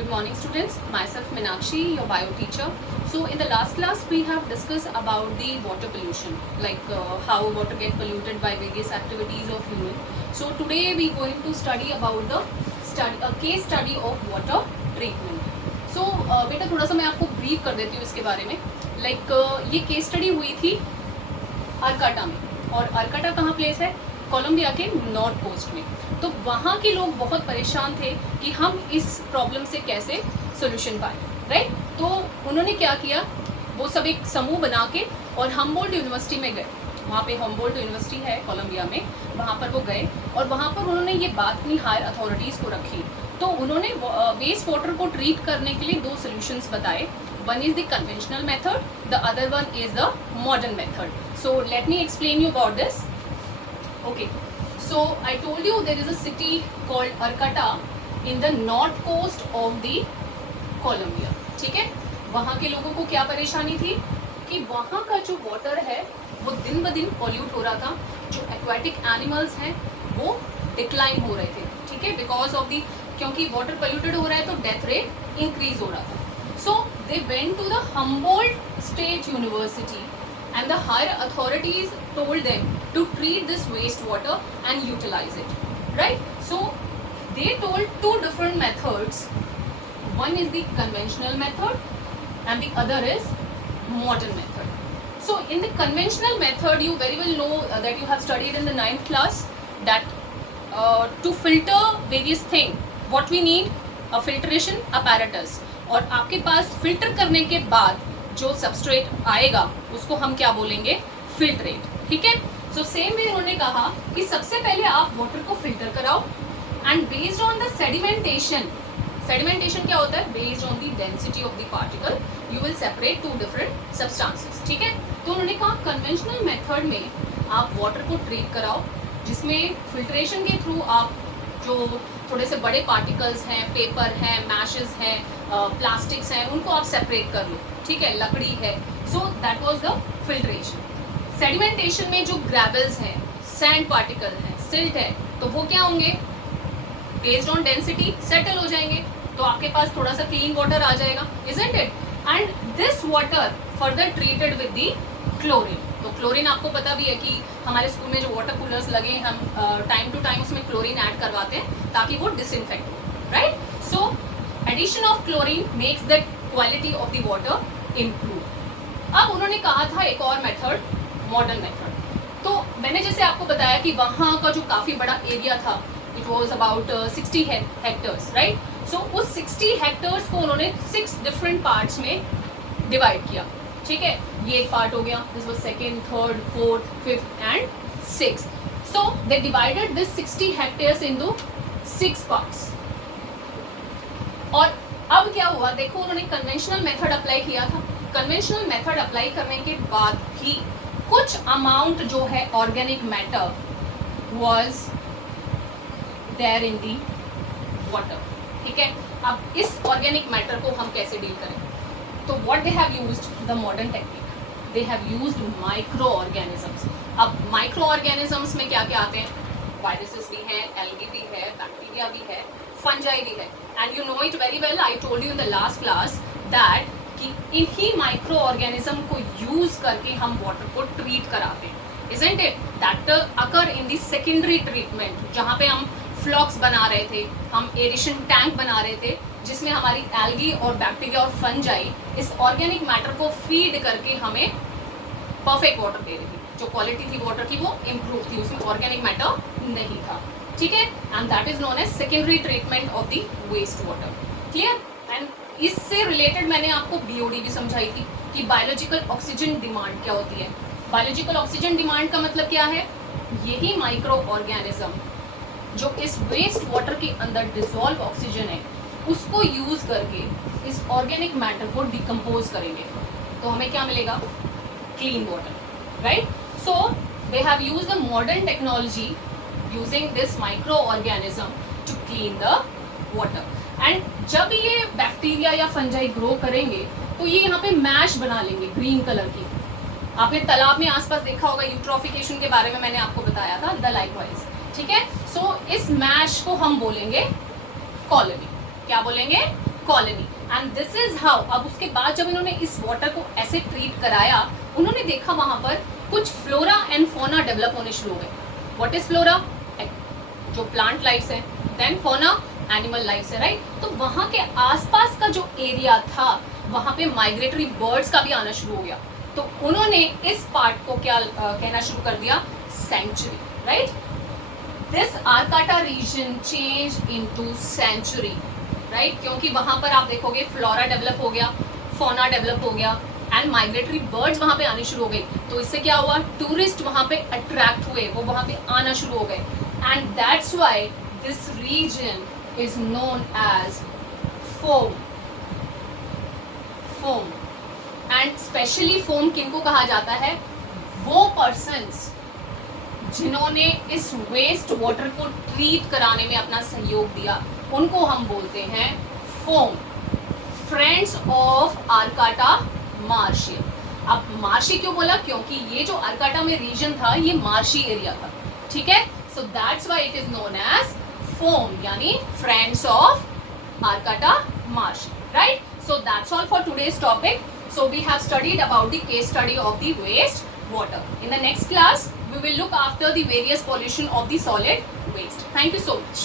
Good morning students, myself Meenakshi, your bio teacher. So in the last class we have discussed about the water pollution, like how water get polluted by various activities of human. So today we going to study about the case study of water treatment. So बेटा थोड़ा सा मैं आपको brief कर देती हूँ इसके बारे में. Like ये केस स्टडी हुई थी अरकाटा में, और अरकाटा कहाँ प्लेस है? कोलंबिया के नॉर्थ कोस्ट में. तो वहाँ के लोग बहुत परेशान थे कि हम इस प्रॉब्लम से कैसे सोल्यूशन पाए, राइट? तो उन्होंने क्या किया, वो सब एक समूह बना के और हम्बोल्ट यूनिवर्सिटी में गए. वहाँ पे हम्बोल्ट यूनिवर्सिटी है कोलंबिया में, वहाँ पर वो गए और वहाँ पर उन्होंने ये बात अपनी हायर अथॉरिटीज़ को रखी. तो उन्होंने वेस्ट वाटर को ट्रीट करने के लिए दो सोल्यूशंस बताए. One is the conventional method, the other one is the modern method. So let me explain you about this. Okay, so I told you there is a city called Arcata in the north coast of the Colombia. ठीक है, वहाँ के लोगों को क्या परेशानी थी कि वहाँ का जो वाटर है वो दिन ब दिन पॉल्यूट हो रहा था. जो एक्वाटिक एनिमल्स हैं वो डिक्लाइन हो रहे थे, ठीक है, बिकॉज ऑफ दी, क्योंकि वाटर पोल्यूटेड हो रहा है तो डेथ रेट इंक्रीज हो रहा था. So they went to the Humboldt State University and the higher authorities told them to treat this wastewater and utilize it, right? So they told two different methods. One is the conventional method and the other is modern method. So in the conventional method, you very well know that you have studied in the 9th class that to filter various things, what we need, a filtration apparatus. और आपके pass filter करने के बाद जो substrate आएगा उसको हम क्या बोलेंगे? फिल्ट्रेट, ठीक है. सो सेम वे उन्होंने कहा कि सबसे पहले आप वाटर को फिल्टर कराओ and based on the sedimentation. Sedimentation क्या होता है? Based on the density of the particle you will separate two different substances, ठीक है. तो उन्होंने कहा कन्वेंशनल मेथड में आप वाटर को ट्रीट कराओ, जिसमें फिल्ट्रेशन के थ्रू आप जो थोड़े से बड़े पार्टिकल्स हैं, पेपर हैं, मैशेस हैं, प्लास्टिक्स हैं, उनको आप सेपरेट कर लो, ठीक है, लकड़ी है. So that was the filtration. Sedimentation में जो ग्रेवल्स हैं, सैंड पार्टिकल हैं, सिल्ट है, तो वो क्या होंगे? बेस्ड ऑन डेंसिटी सेटल हो जाएंगे, तो आपके पास थोड़ा सा क्लीन वाटर आ जाएगा, isn't it? And this water further treated with the chlorine. तो क्लोरीन आपको पता भी है कि हमारे स्कूल में जो वाटर कूलर्स लगे, हम टाइम टू टाइम उसमें क्लोरीन ऐड करवाते हैं ताकि वो डिसइंफेक्ट हो, right? So addition of chlorine makes the quality of the water improve. अब उन्होंने कहा था एक और मेथड, मॉडर्न मेथड. तो मैंने जैसे आपको बताया कि वहाँ का जो काफ़ी बड़ा एरिया था, it was about 60 hectares, right? So उस 60 हेक्टर्स को उन्होंने 6 डिफरेंट पार्ट्स में डिवाइड किया, ठीक है. ये एक पार्ट हो गया, this was second, third, fourth, fifth and sixth. So they divided this 60 hectares into 6 parts. और अब क्या हुआ, देखो उन्होंने कन्वेंशनल मेथड अप्लाई किया था. कन्वेंशनल मेथड अप्लाई करने के बाद भी कुछ अमाउंट जो है organic matter was there in the water, ठीक है. अब इस ऑर्गेनिक मैटर को हम कैसे डील करें? तो what they have used, the modern technique, they have used microorganisms. अब microorganisms में क्या क्या आते हैं? वायरसेस भी हैं, एल्गी भी है, बैक्टीरिया भी है, फंजाई भी है. And you know it very well, I told you in the last class that कि इन्हीं माइक्रो ऑर्गेनिज्म को यूज करके हम वाटर को ट्रीट कराते हैं, isn't it? That occur in the secondary treatment, जहाँ पे हम फ्लॉक्स बना रहे थे, हम एरेशन टैंक बना रहे थे, जिसमें हमारी एल्गी और बैक्टीरिया और फंजाई इस ऑर्गेनिक मैटर को फीड करके हमें परफेक्ट वाटर दे रही थी. जो क्वालिटी थी वाटर की वो इम्प्रूव थी, उसमें ऑर्गेनिक मैटर नहीं था, ठीक है. And that is known as secondary treatment of the waste water. Clear? And इससे रिलेटेड मैंने आपको बीओडी भी समझाई थी कि बायोलॉजिकल ऑक्सीजन डिमांड क्या होती है. बायोलॉजिकल ऑक्सीजन डिमांड का मतलब क्या है? यही माइक्रो ऑर्गेनिज्म जो इस वेस्ट वाटर के अंदर डिसॉल्व ऑक्सीजन है उसको यूज करके इस ऑर्गेनिक मैटर को डिकम्पोज करेंगे, तो हमें क्या मिलेगा? Clean water, right? So they have used the modern technology using this micro organism to clean the water. And जब ये बैक्टीरिया या फंजाई ग्रो करेंगे तो ये यहाँ पे मैश बना लेंगे ग्रीन कलर की. आपने तालाब में आसपास देखा होगा, यूट्रोफिकेशन के बारे में मैंने आपको बताया था, द लाइकवाइज, ठीक है. सो इस मैश को हम बोलेंगे कॉलोनी. क्या बोलेंगे? Colony and this is how. अब उसके बाद जब इन्होंने इस वाटर को ऐसे ट्रीट कराया, उन्होंने देखा वहां पर कुछ फ्लोरा एंड फोना डेवलप होने शुरू हो गए. What is flora? जो प्लांट लाइफ्स है. देन फोना एनिमल लाइफ्स है, राइट. तो वहां के आसपास का जो एरिया था वहां पे माइग्रेटरी बर्ड्स का भी आना शुरू हो गया. तो उन्होंने इस पार्ट को क्या कहना शुरू कर दिया? Century, right. This Arcata region change into century, right. क्योंकि वहां पर आप देखोगे फ्लोरा डेवलप हो गया, फोना डेवलप हो गया एंड माइग्रेटरी बर्ड्स वहां पे आनी शुरू हो गई. तो इससे क्या हुआ? टूरिस्ट वहां पे अट्रैक्ट हुए, वो वहां पे आना शुरू हो गए and that's why this reason is known as foam. Foam. And specially foam किनको कहा जाता है? वो पर्सन्स जिन्होंने इस वेस्ट वाटर को ट्रीट कराने में अपना सहयोग दिया, उनको हम बोलते हैं FOAM. Friends of Arcata marsh. अब मार्शी क्यों बोला? क्योंकि ये जो आरकाटा में रीजन था ये मार्शी एरिया था, ठीक है. So that's why it is known as FOAM, यानी friends of Arcata marsh, right. So that's all for today's topic. So we have studied about the case study of the waste water. In the next class, we will look after the various pollution of the solid waste. Thank you so much.